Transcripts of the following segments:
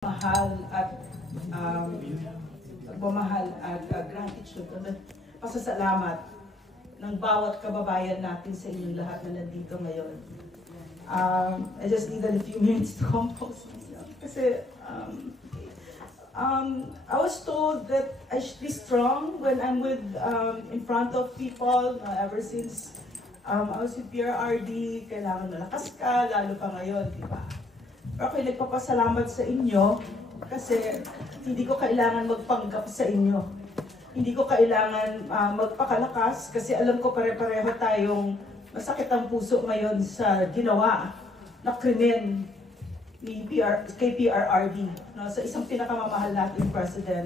Mahal at pagmamahal at gratitude, pasasalamat ng bawat kababayan natin sa inyong lahat na nandito ngayon. I just needed a few minutes to compose myself kasi I was told that I should be strong when I'm with in front of people. Ever since I was with PRRD, kailangan malakas ka, lalo pa ngayon, di ba? Pero ako'y nagpapasalamat sa inyo kasi hindi ko kailangan magpanggap sa inyo. Hindi ko kailangan magpakalakas kasi alam ko pare-pareho tayong masakit ang puso ngayon sa ginawa na krimen ni PRRD, no, sa isang pinakamamahal nating president.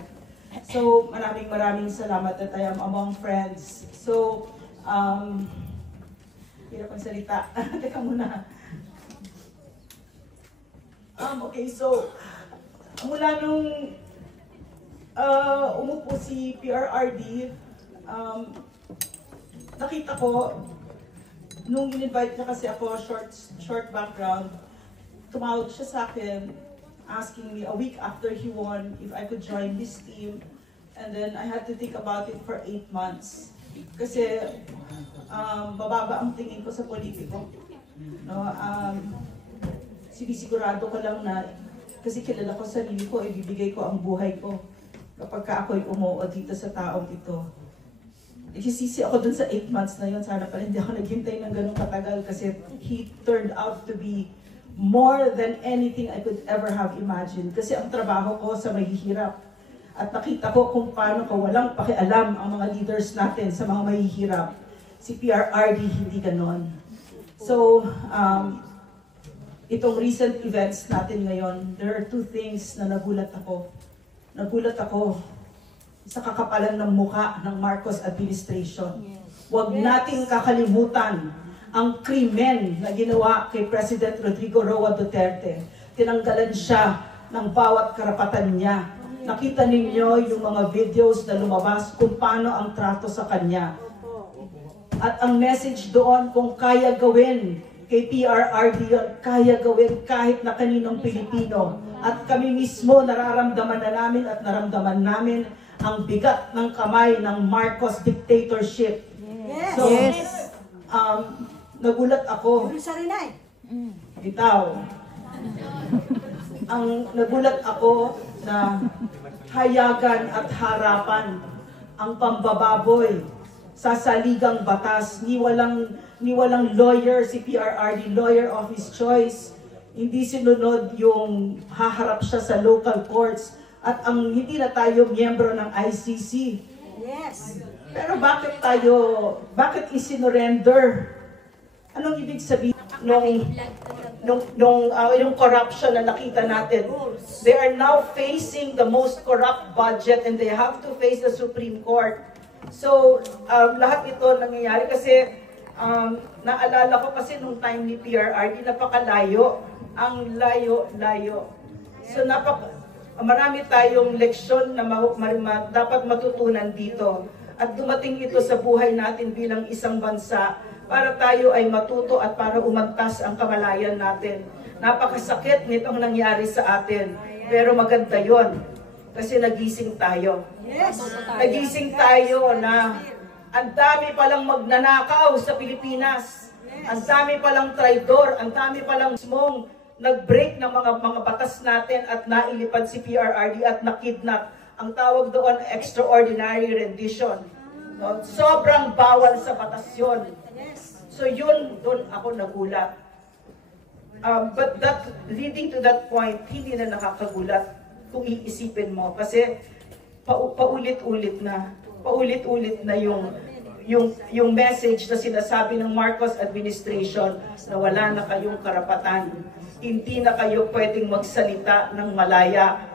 So maraming salamat that I am among friends. So, hirap ang salita. Teka muna. Okay, so mula nung umupo si PRRD, nakita ko, nung in-invite niya kasi ako, short background, tumawag siya sa akin, asking me a week after he won if I could join his team. And then I had to think about it for 8 months. Kasi bababa ang tingin ko sa politiko. No? Sinisigurado ko lang na, kasi kilala ko sarili ko, ibibigay ko ang buhay ko kapag ako'y umuo dito sa taong ito. Isisisi ako dun sa 8 months na yun. Sana pala hindi ako naghintay ng ganun katagal kasi he turned out to be more than anything I could ever have imagined. Kasi ang trabaho ko sa mahihirap. At nakita ko kung paano ko walang pakialam ang mga leaders natin sa mga mahihirap. Si PRRD hindi ganon. So, itong recent events natin ngayon, there are 2 things na nagulat ako. Nagulat ako sa kakapalan ng muka ng Marcos administration. Huwag nating kakalimutan ang krimen na ginawa kay President Rodrigo Roa Duterte. Tinanggalan siya ng bawat karapatan niya. Nakita ninyo yung mga videos na lumabas kung paano ang trato sa kanya. At ang message doon, kung kaya gawin kay PRRD yun, kaya gawin kahit na kaninong Pilipino. At kami mismo nararamdaman na namin at naramdaman namin ang bigat ng kamay ng Marcos dictatorship. Yes. So, nagulat ako. Bitaw. Nagulat ako na hayagan at harapan ang pambababoy sa saligang batas. Ni walang lawyer si PRRD, lawyer of his choice. Hindi sinunod yung haharap siya sa local courts. At hindi na tayo miyembro ng ICC. Yes. Pero bakit isinurrender? Anong ibig sabihin yung corruption na nakita natin? They are now facing the most corrupt budget and they have to face the Supreme Court. So, lahat ito nangyayari kasi naalala ko kasi nung time ni PRRD, napakalayo. Ang layo-layo. So, marami tayong leksyon na dapat matutunan dito. At dumating ito sa buhay natin bilang isang bansa para tayo ay matuto at para umantas ang kamalayan natin. Napakasakit nitong nangyari sa atin. Pero maganda yon kasi nagising tayo. Yes. Nagising tayo na ang dami palang magnanakaw sa Pilipinas. Ang dami palang traidor, ang dami palang smong nag-break ng mga batas natin at nailipad si PRRD at nakidnap. Ang tawag doon, extraordinary rendition. No? Sobrang bawal sa batas yun. So yun, doon ako nagulat. But leading to that point, hindi na nakakagulat kung iisipin mo. Kasi paulit-ulit na yung message na sinasabi ng Marcos administration na wala na kayong karapatan. Hindi na kayo pwedeng magsalita ng malaya.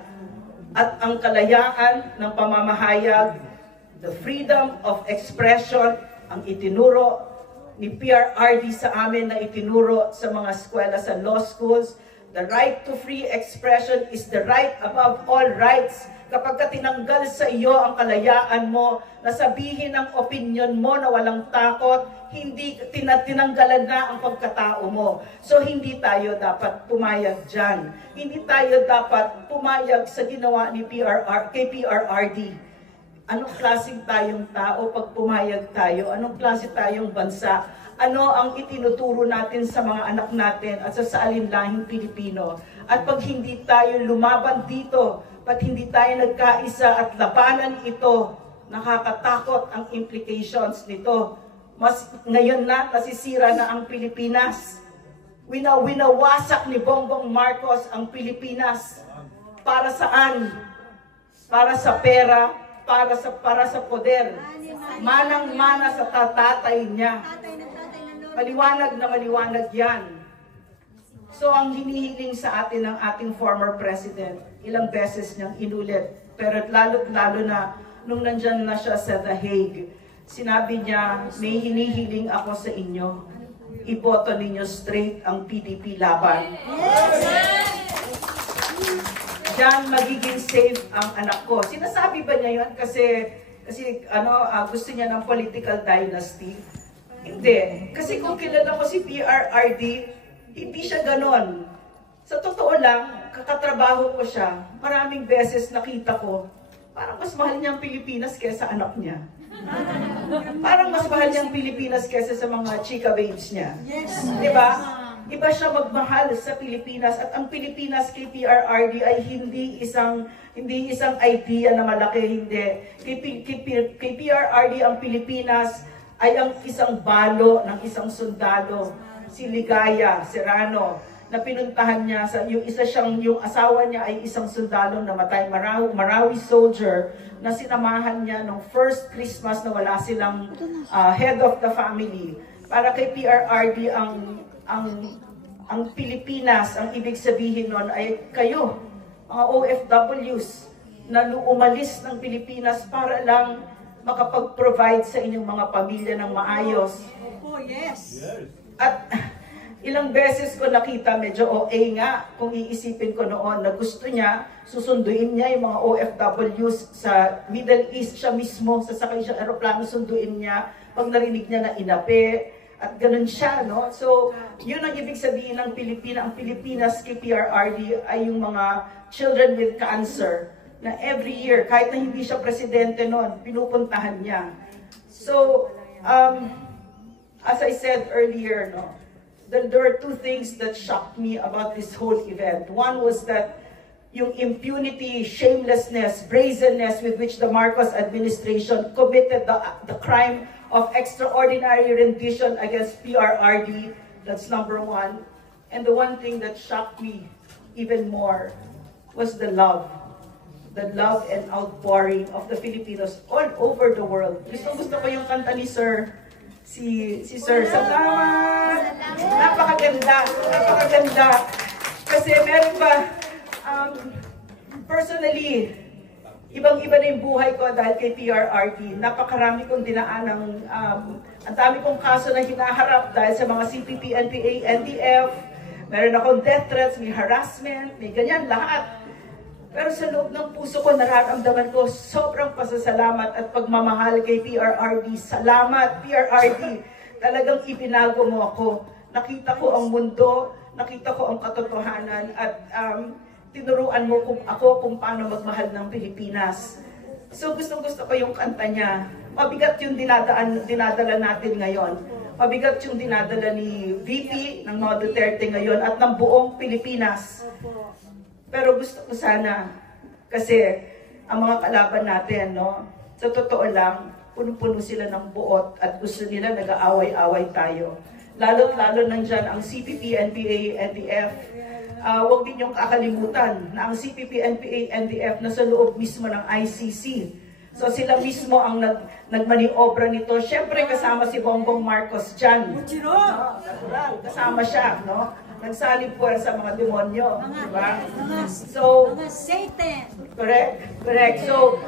At ang kalayaan ng pamamahayag, the freedom of expression, ang itinuro ni PRRD sa amin na itinuro sa mga eskwela sa law schools. The right to free expression is the right above all rights. kapag tinanggal sa iyo ang kalayaan mo, na sabihin ang opinion mo na walang takot, hindi tinanggalan na ang pagkatao mo. So hindi tayo dapat pumayag dyan. Hindi tayo dapat pumayag sa ginawa ni PRRD. Anong klaseng tayong tao pag pumayag tayo? Anong klase tayong bansa? Ano ang itinuturo natin sa mga anak natin at sa alinlahing Pilipino? At pag hindi tayo lumaban dito, pag hindi tayo nagkaisa at labanan ito, nakakatakot ang implications nito. Mas ngayon na nasisira na ang Pilipinas. Winawasak ni Bongbong Marcos ang Pilipinas. Para saan? Para sa pera, para sa poder. Manang-mana sa tatatay niya. Maliwanag na maliwanag yan. So ang hinihiling sa atin ng ating former president, ilang beses niyang inulit, pero lalo na nung nandyan na siya sa The Hague, sinabi niya, may hinihiling ako sa inyo, iboto ninyo straight ang PDP laban. Diyan magiging safe ang anak ko. Sinasabi ba niya yun? Kasi gusto niya ng political dynasty? Hindi. Kasi kung kilala mo si PRRD, hindi siya ganon. Sa totoo lang, kakatrabaho ko siya. Maraming beses nakita ko, parang mas mahal niya ang Pilipinas kaysa anak niya. Parang mas mahal niya ang Pilipinas kaysa sa mga chika babes niya. Yes. Diba? Iba siya magmahal sa Pilipinas. At ang Pilipinas kay PRRD ay hindi isang idea na malaki, hindi. Kay PRRD ang Pilipinas ay ang isang balo ng isang sundalo. Si Ligaya Serrano, na pinuntahan niya, yung asawa niya ay isang sundalong namatay, Marawi soldier, na sinamahan niya nung first Christmas na wala silang head of the family. Para kay PRRD, ang Pilipinas, ang ibig sabihin nun ay kayo, mga OFWs, na umalis ng Pilipinas para lang makapag-provide sa inyong mga pamilya ng maayos. Oh, yes. At ilang beses ko nakita, medyo OA nga, kung iisipin ko noon, na gusto niya, susunduin niya yung mga OFWs sa Middle East, siya mismo, sasakay siya aeroplano, sunduin niya, pag narinig niya na inapi, at ganun siya, no? So, yun ang ibig sabihin ng Pilipinas. Ang Pilipinas kay PRRD ay yung mga children with cancer, na every year, kahit na hindi siya presidente noon, pinupuntahan niya. So, as I said earlier, no, there were two things that shocked me about this whole event. One was that yung impunity, shamelessness, brazenness with which the Marcos administration committed the crime of extraordinary rendition against PRRD. That's number one. And the one thing that shocked me even more was the love and outpouring of the Filipinos all over the world. Gusto ko yung kanta ni Sir. Si Sir, salamat! Napakaganda. Kasi meron ba, personally, ibang-iba na yung buhay ko dahil kay PRRD. Napakarami kong dinaanang, ang dami kong kaso na hinaharap dahil sa mga CPP, NPA, NDF. Meron akong death threats, may harassment, may ganyan, lahat. Pero sa loob ng puso ko, nararamdaman ko sobrang pasasalamat at pagmamahal kay PRRD. Salamat, PRRD. Talagang ibinago mo ako. Nakita ko ang mundo, nakita ko ang katotohanan, at tinuruan mo kung paano magmahal ng Pilipinas. So gustong-gusto ko yung kanta niya. Mabigat yung dinadala natin ngayon. Mabigat yung dinadala ni VP ng mga Duterte ngayon at ng buong Pilipinas. Pero gusto ko sana, kasi ang mga kalaban natin, no, sa totoo lang, puno-puno sila ng buot at gusto nila nag-aaway-away tayo. Lalo't-lalo nandyan ang CPP, NPA, NDF. Huwag din yung kakalimutan na ang CPP, NPA, NDF na sa loob mismo ng ICC. So sila mismo ang nagmaniobra nito. Siyempre kasama si Bongbong Marcos dyan. No, natural, kasama siya, no? Nagsalib puwersa sa mga demonyo, diba? So, mga Satan. Correct. So,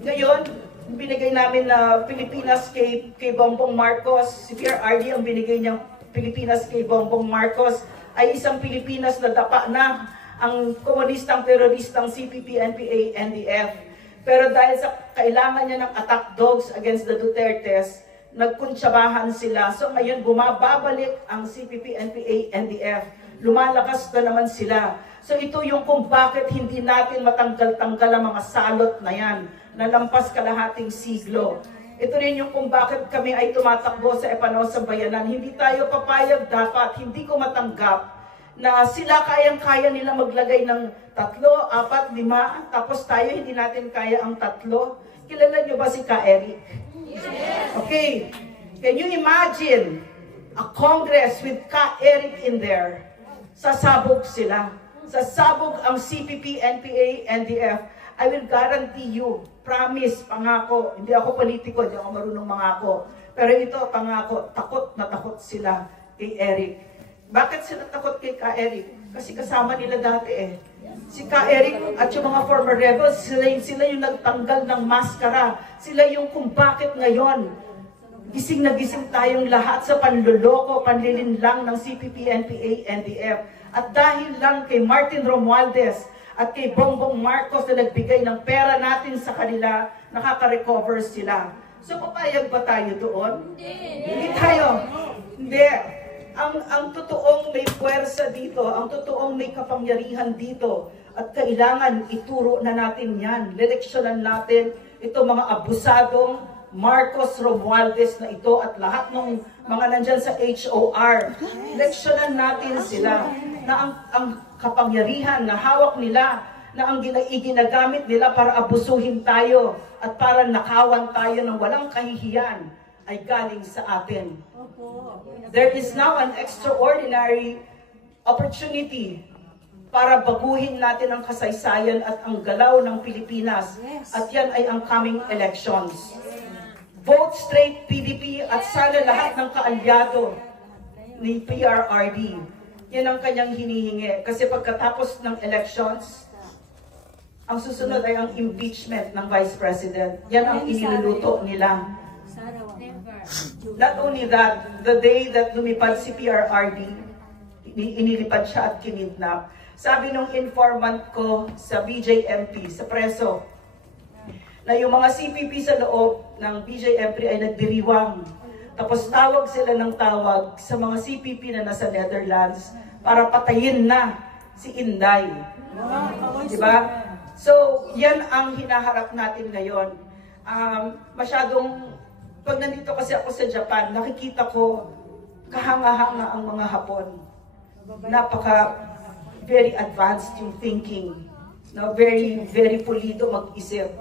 ngayon, binigay namin na Pilipinas kay Bongbong Marcos. Si PRRD ang binigay niyang Pilipinas kay Bongbong Marcos ay isang Pilipinas na dapa na ang komunistang teroristang CPP, NPA, NDF. Pero dahil sa kailangan niya ng attack dogs against the Dutertes, nagkuntsabahan sila. So ngayon bumababalik ang CPP, NPA, NDF. Lumalakas na naman sila. So ito yung kung bakit hindi natin matanggal-tanggal ang mga salot na yan, na lampas kalahating siglo. Ito rin yung kung bakit kami ay tumatakbo sa Epanaw sa Bayanan. Hindi tayo papayag dapat, hindi ko matanggap na sila kayang-kaya nila maglagay ng 3, 4, 5, tapos tayo hindi natin kaya ang 3. Kilala nyo ba si Ka Eric? Okay, can you imagine a Congress with Ka Eric in there? Sasabog sila. Sasabog ang CPP, NPA, NDF. I will guarantee you, promise, pangako, hindi ako politiko, hindi ako marunong mangako. Pero ito, pangako, takot na takot sila kay Eric. Bakit sila takot kay Ka Eric? Kasi kasama nila dati eh. Si Ka Eric at yung mga former rebels, sila yung nagtanggal ng maskara. Sila yung kung bakit ngayon, gising na gising tayong lahat sa panloloko, panlilinlang ng CPP, NPA, NDF. At dahil lang kay Martin Romualdez, at kay Bongbong Marcos na nagbigay ng pera natin sa kanila, nakaka-recover sila. So papayag ba tayo doon? Hindi tayo. Hindi. Ang totoong may puwersa dito, ang totoong may kapangyarihan dito, at kailangan ituro na natin yan. Leleksyonan natin ito mga abusadong Marcos Romualdez na ito at lahat ng mga nandyan sa HOR. Leksyonan natin sila na ang kapangyarihan na hawak nila, na ang ginagamit nila para abusuhin tayo at para nakawan tayo ng walang kahihiyan ay galing sa atin. There is now an extraordinary opportunity para baguhin natin ang kasaysayan at ang galaw ng Pilipinas. At yan ay ang coming elections. Vote straight PDP at sana lahat ng kaalyado ni PRRD. Yan ang kanyang hinihingi. Kasi pagkatapos ng elections, ang susunod ay ang impeachment ng Vice President. Yan ang iniluluto nila. Not only that, the day that lumipad si PRRD, inilipad siya at kinidnap. Sabi nung informant ko sa BJMP, sa preso, na yung mga CPP sa loob ng BJMP ay nagdiriwang. Tapos tawag sila ng tawag sa mga CPP na nasa Netherlands para patayin na si Inday. Diba? So, yan ang hinaharap natin ngayon. Pag nandito kasi ako sa Japan, nakikita ko kahanga-hanga ang mga Hapon. Very advanced yung thinking. Very, very pulido mag-isip.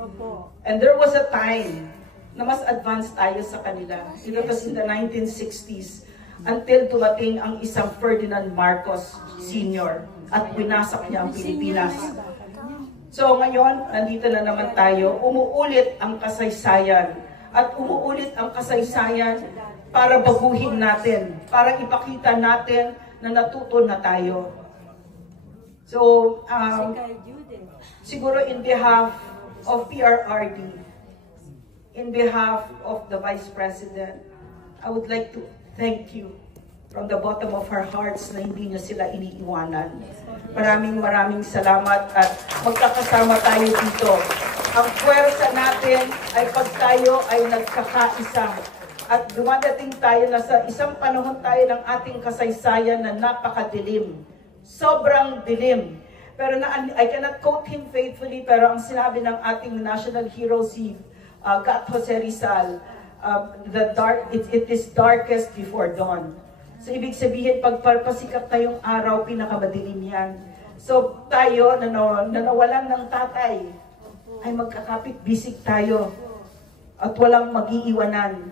And there was a time na mas advanced tayo sa kanila. It was in the 1960s until dumating ang isang Ferdinand Marcos Sr. at winasak niya ang Pilipinas. So ngayon, nandito na naman tayo, umuulit ang kasaysayan. At umuulit ang kasaysayan para baguhin natin, para ipakita natin na natuto na tayo. So, siguro in behalf of PRRD, in behalf of the Vice President, I would like to thank you from the bottom of our hearts na hindi niyo sila iniiwanan. Maraming salamat at magkakasama tayo dito. Ang puwersa natin ay pag tayo ay nagkakaisa at dumadating tayo na sa isang panahon tayo ng ating kasaysayan na napakadilim. Sobrang dilim. Pero I cannot quote him faithfully, pero ang sinabi ng ating national hero si Gat Jose Rizal, it is darkest before dawn. So ibig sabihin, pag pasikat na yung araw, pinakamadilim yan. So tayo, na nawalan ng tatay, ay magkakapit-bisig tayo at walang mag-iiwanan.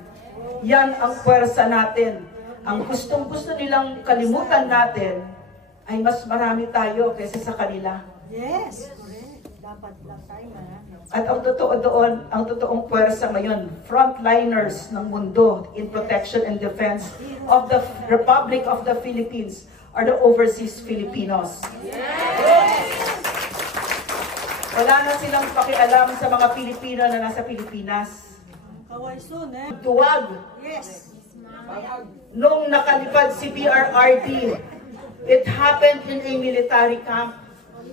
Yan ang puwersa natin. Ang gustong-gusto nilang kalimutan natin ay mas marami tayo kaysa sa kanila. Yes. Dapat lang tayo At ang totoo doon, ang totoong puwersa ngayon, frontliners ng mundo in protection and defense of the Republic of the Philippines are the overseas Filipinos. Yes! Wala na silang pakialam sa mga Pilipino na nasa Pilipinas. Kawaisun, eh? Duwag. Yes. Nung nakalipad si PRRD, it happened in a military camp.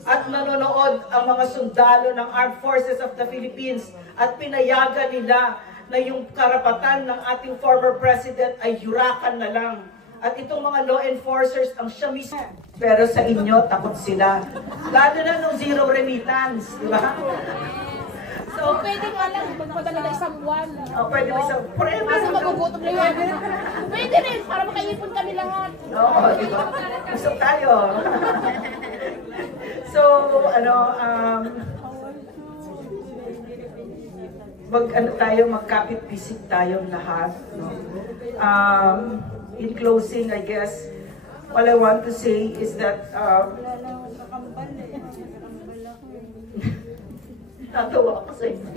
at nanonood ang mga sundalo ng Armed Forces of the Philippines at pinayagan nila na yung karapatan ng ating former president ay yurakan na lang. At itong mga law enforcers ang siya mismo. Pero sa inyo, takot sila. Lalo na nung zero remittance, di ba? So, Pwede nga lang, magpadala na isang buwan. pwede mo isang forever. Kasi magugutom na yun. Pwede rin, para makaipon kami lahat. Oo, di ba? Gusto tayo. So, magkapit-bisig tayong lahat. No? In closing, I guess, all I want to say is that Wala lang akong kakambal eh. Kakambal ako eh. natawa ako sa inyo.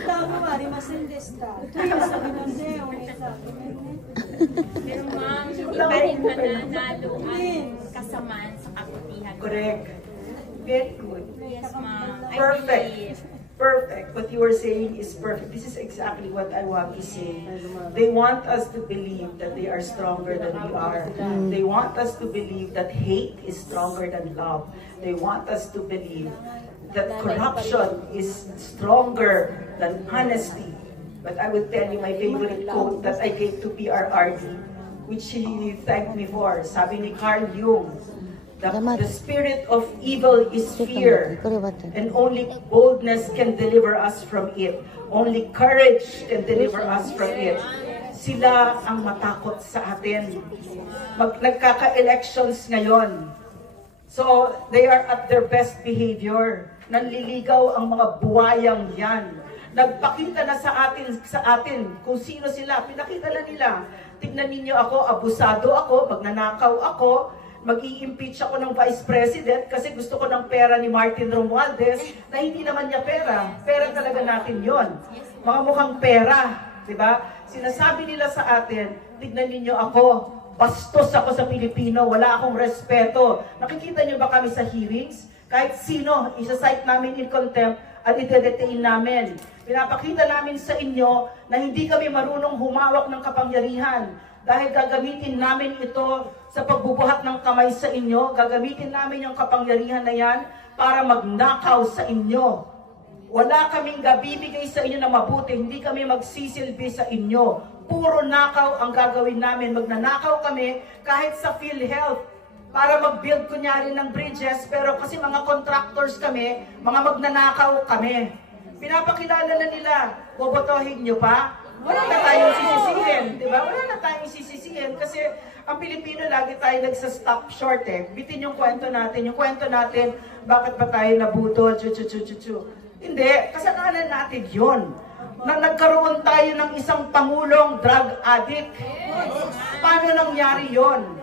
Utang mo, Mari, masindes ka. Tuyo sa Binondeo, Pero ma'am, iba rin mananalo ang kasamaan sa kabutihan. Correct. Very good. Yes, ma'am. I Perfect. believe. Perfect. What you were saying is perfect. This is exactly what I want to say. They want us to believe that they are stronger than we are. They want us to believe that hate is stronger than love. They want us to believe that corruption is stronger than honesty. But I will tell you my favorite quote that I gave to PRRD, which he thanked me for. Sabi ni Carl Jung, the spirit of evil is fear, and only boldness can deliver us from it. Only courage can deliver us from it. Sila ang matakot sa atin. Nagkaka-elections ngayon. So, they are at their best behavior. Nanliligaw ang mga buwayang yan. Nagpakita na sa atin kung sino sila. Pinakita na nila. Tignan ninyo ako, abusado ako, magnanakaw ako, mag-i-impeach ako ng Vice President kasi gusto ko ng pera ni Martin Romualdez na hindi naman niya pera. Pera talaga natin yon. Mga mukhang pera, di ba? Sinasabi nila sa atin, tignan ninyo ako, bastos ako sa Pilipino, wala akong respeto. Nakikita niyo ba kami sa hearings? Kahit sino, isa-cite namin in contempt at ide-detain namin. Pinapakita namin sa inyo na hindi kami marunong humawak ng kapangyarihan. Dahil gagamitin namin ito sa pagbubuhat ng kamay sa inyo, gagamitin namin yung kapangyarihan na yan para magnakaw sa inyo. Wala kaming bibigay sa inyo na mabuti, hindi kami magsisilbi sa inyo. Puro nakaw ang gagawin namin. Magnanakaw kami kahit sa PhilHealth para mag-build kunyari ng bridges, pero kasi mga contractors kami, mga magnanakaw kami. Pinapakilala na nila, bobotohin nyo pa? Wala na tayong sisisihin, di ba? Wala na tayong sisisihin kasi ang Pilipino lagi tayo nagsa-stop short eh. Bitin yung kwento natin. Yung kwento natin, bakit ba tayo nabuto? Hindi, kasalanan natin yun. Na nagkaroon tayo ng isang pangulong drug addict. Paano nangyari yon?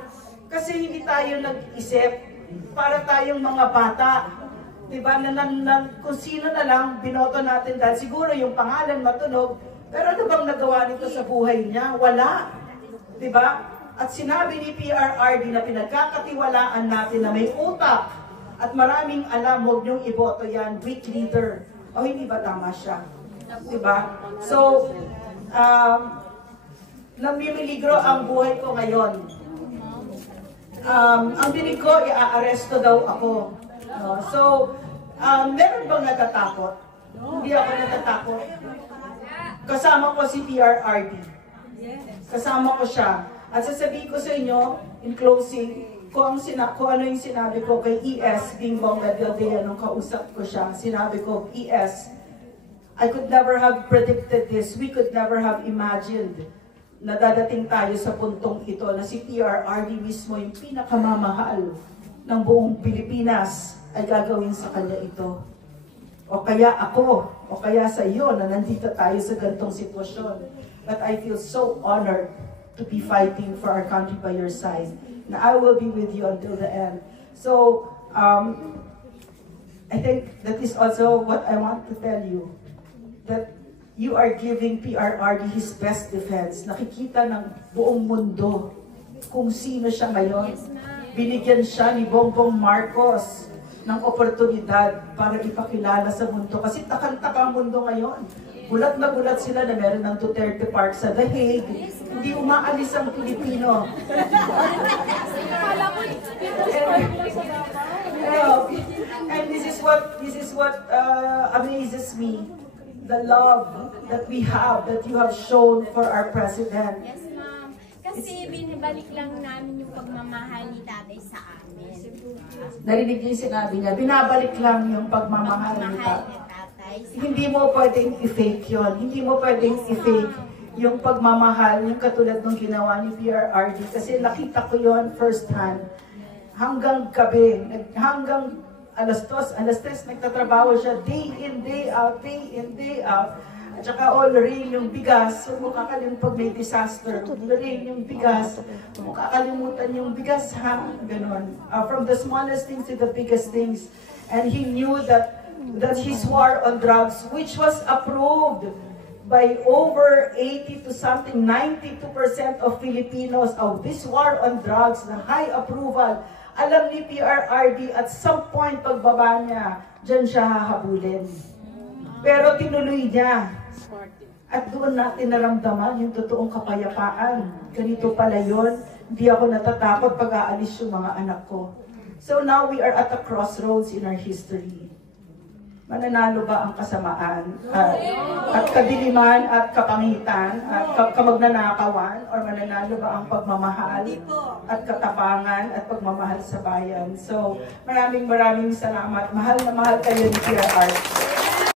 Kasi hindi tayo nag-isip para tayong mga bata. Diba? Kung sino na lang binoto natin dahil siguro yung pangalan matunog, pero ano bang nagawa nito sa buhay niya? Wala. Diba? At sinabi ni PRRD na pinagkakatiwalaan natin na may utak at maraming alam, huwag niyong iboto yan, weak leader. O hindi ba tama siya? Diba? So, namimiligro ang buhay ko ngayon. Ang dinig ko, i-aaresto daw ako. So, meron bang natatakot? Hindi ako natatakot. Kasama ko si PRRD. Kasama ko siya. At sasabihin ko sa inyo, in closing, kung ano yung sinabi ko kay ES, Bingbong Medialdea, nung kausap ko siya, sinabi ko, ES, I could never have predicted this. We could never have imagined na dadating tayo sa puntong ito na si PRRD mismo yung pinakamamahal ng buong Pilipinas ay gagawin sa kanya ito. O kaya ako, o kaya sa iyo na nandito tayo sa ganitong sitwasyon. But I feel so honored to be fighting for our country by your side. And I will be with you until the end. So, I think that is also what I want to tell you. That you are giving PRRD his best defense. Nakikita ng buong mundo kung sino siya ngayon. Binigyan siya ni Bongbong Marcos ng oportunidad para ipakilala sa mundo. Kasi takang-taka ang mundo ngayon. Gulat na gulat sila na meron ng Duterte Park sa The Hague. Hindi umaalis ang Pilipino. amazes me. The love that we have, that you have shown for our president. Yes, ma'am. Kasi binibalik lang namin yung pagmamahal ni tatay sa amin. Narinig niyo yung sinabi niya, binabalik lang yung pagmamahal ni tatay. Hindi mo pwedeng i-fake yun. Hindi mo pwedeng i-fake yung pagmamahal, yung katulad ng ginawa ni PRRD. Kasi nakita ko yon first hand. Hanggang gabi, hanggang alas 2, alas 3, nagtatrabaho siya day in, day out, day in, day out. At saka all rain yung bigas. Huwag mo kakalimutan pag may disaster. Rain yung bigas. Huwag mo kakalimutan yung bigas, ha? Ganon. From the smallest things to the biggest things. And he knew that his war on drugs, which was approved by over 80 to something, 92% of Filipinos, of this war on drugs, na high approval. Alam ni PRRD at some point pagbaba niya, dyan siya hahabulin. Pero tinuloy niya. At doon natin naramdaman yung totoong kapayapaan. Ganito pala yun. Hindi ako natatakot pag aalis yung mga anak ko. So now we are at a crossroads in our history. Mananalo ba ang kasamaan at kadiliman at kapangitan at kamagnanakawan, or mananalo ba ang pagmamahal at katapangan at pagmamahal sa bayan? So maraming salamat. Mahal na mahal kayo ni PRRD.